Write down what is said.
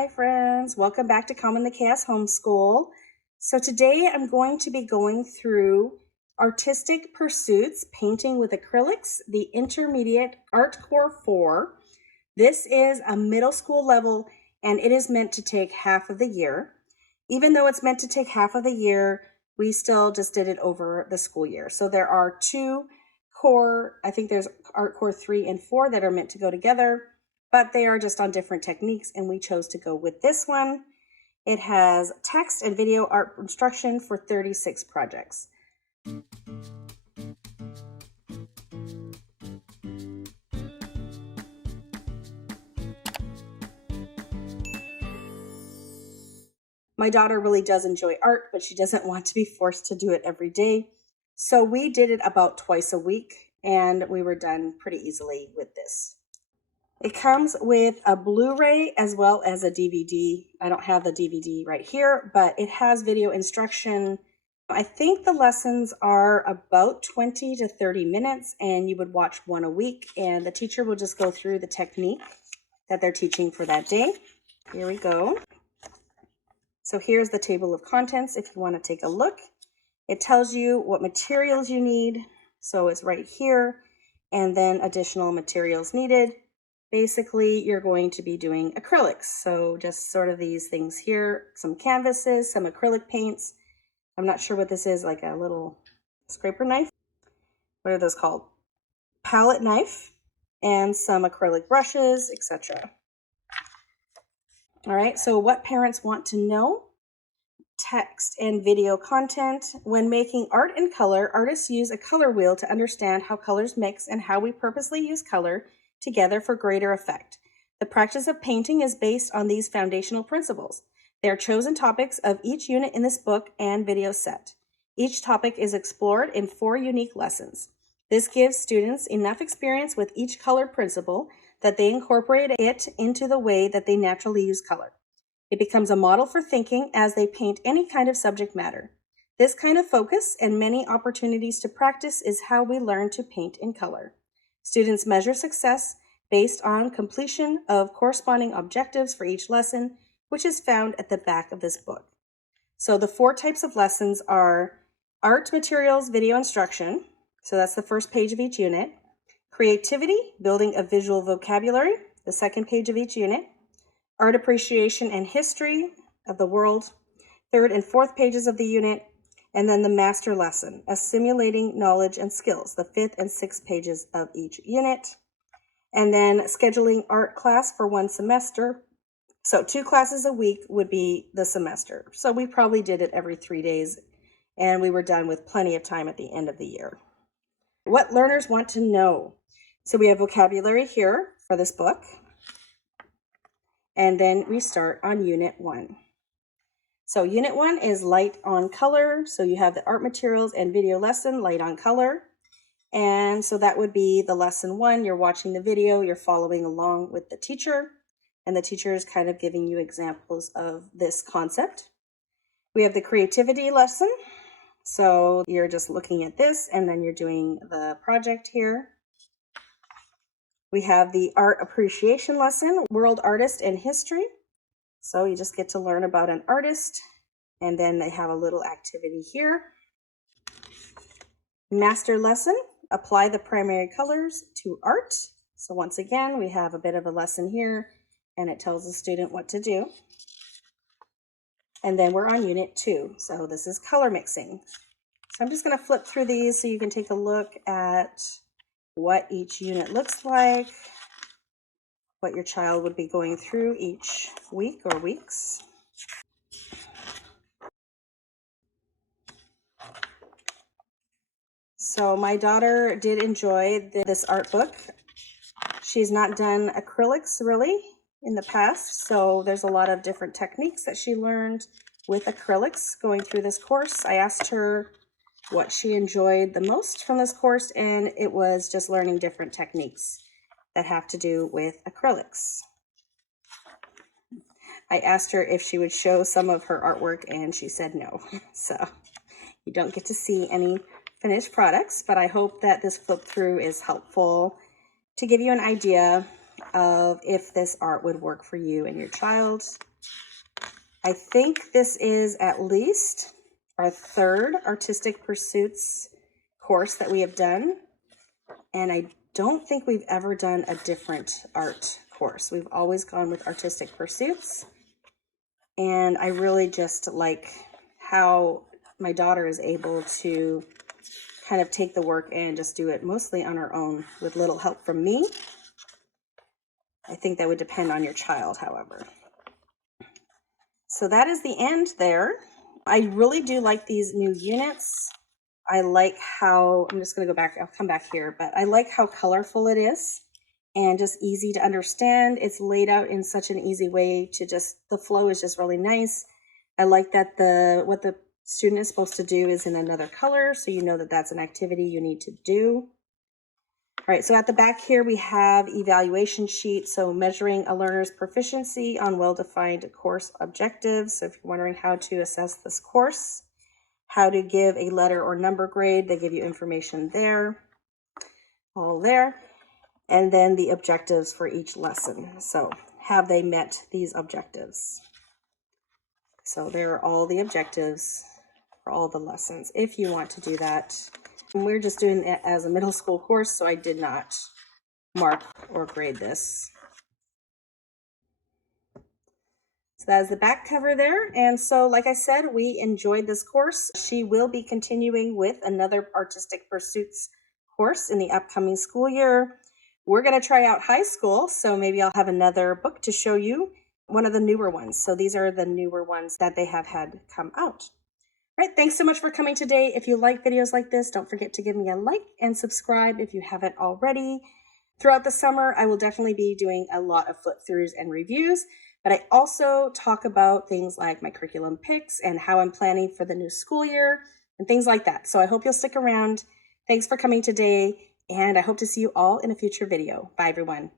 Hi friends, welcome back to Calm in the Chaos Homeschool. So today I'm going to be going through Artistic Pursuits, Painting with Acrylics, the Intermediate Art Core 4. This is a middle school level and it is meant to take half of the year. Even though it's meant to take half of the year, we still just did it over the school year. So there are two core, I think there's Art Core 3 and 4 that are meant to go together, but they are just on different techniques, and we chose to go with this one. It has text and video art instruction for 36 projects. My daughter really does enjoy art, but she doesn't want to be forced to do it every day. So we did it about twice a week, and we were done pretty easily with this. It comes with a Blu-ray as well as a DVD. I don't have the DVD right here, but it has video instruction. I think the lessons are about 20 to 30 minutes, and you would watch one a week, and the teacher will just go through the technique that they're teaching for that day. Here we go. So here's the table of contents if you want to take a look. It tells you what materials you need, so it's right here, and then additional materials needed. Basically, you're going to be doing acrylics. So just sort of these things here, some canvases, some acrylic paints. I'm not sure what this is, like a little scraper knife. What are those called? Palette knife, and some acrylic brushes, etc. All right, so what parents want to know? Text and video content. When making art in color, artists use a color wheel to understand how colors mix and how we purposely use color together for greater effect. The practice of painting is based on these foundational principles. They are chosen topics of each unit in this book and video set. Each topic is explored in 4 unique lessons. This gives students enough experience with each color principle that they incorporate it into the way that they naturally use color. It becomes a model for thinking as they paint any kind of subject matter. This kind of focus and many opportunities to practice is how we learn to paint in color. Students measure success based on completion of corresponding objectives for each lesson, which is found at the back of this book. So the 4 types of lessons are art materials, video instruction. So that's the first page of each unit. Creativity, building a visual vocabulary, the second page of each unit. Art appreciation and history of the world, third and fourth pages of the unit. And then the master lesson, assimilating knowledge and skills, the 5th and 6th pages of each unit. And then scheduling art class for 1 semester. So 2 classes a week would be the semester. So we probably did it every 3 days, and we were done with plenty of time at the end of the year. What learners want to know? So we have vocabulary here for this book. And then we start on Unit 1. So Unit 1 is light on color. So you have the art materials and video lesson, light on color. And so that would be the lesson 1. You're watching the video, you're following along with the teacher, and the teacher is kind of giving you examples of this concept. We have the creativity lesson. So you're just looking at this, and then you're doing the project here. We have the art appreciation lesson, world artist and history. So you just get to learn about an artist, and then they have a little activity here. Master lesson, apply the primary colors to art. So once again, we have a bit of a lesson here, and it tells the student what to do. And then we're on Unit 2. So this is color mixing. So I'm just going to flip through these so you can take a look at what each unit looks like, what your child would be going through each week or weeks. So my daughter did enjoy this art book. She's not done acrylics really in the past, so there's a lot of different techniques that she learned with acrylics going through this course. I asked her what she enjoyed the most from this course, and it was just learning different techniques that have to do with acrylics. I asked her if she would show some of her artwork, and she said no. So you don't get to see any finished products, but I hope that this flip through is helpful to give you an idea of if this art would work for you and your child. I think this is at least our third Artistic Pursuits course that we have done. And I don't think we've ever done a different art course. We've always gone with Artistic Pursuits. And I really just like how my daughter is able to kind of take the work and just do it mostly on her own with little help from me. I think that would depend on your child, however. So that is the end there. I really do like these new units. I like how, I'm just going to go back, I'll come back here, but I like how colorful it is and just easy to understand. It's laid out in such an easy way to just, the flow is just really nice. I like that what the student is supposed to do is in another color, so you know that that's an activity you need to do. All right, so at the back here we have evaluation sheet, so measuring a learner's proficiency on well-defined course objectives. So if you're wondering how to assess this course, how to give a letter or number grade, they give you information there, all there. And then the objectives for each lesson. So have they met these objectives? So there are all the objectives for all the lessons if you want to do that. And we're just doing it as a middle school course, so I did not mark or grade this. So that is the back cover there. And so, like I said, we enjoyed this course. She will be continuing with another Artistic Pursuits course in the upcoming school year. We're going to try out high school, so maybe I'll have another book to show you, one of the newer ones. So these are the newer ones that they have had come out. All right, thanks so much for coming today. If you like videos like this, don't forget to give me a like and subscribe if you haven't already. Throughout the summer, I will definitely be doing a lot of flip-throughs and reviews, but I also talk about things like my curriculum picks and how I'm planning for the new school year and things like that. So I hope you'll stick around. Thanks for coming today, and I hope to see you all in a future video. Bye, everyone.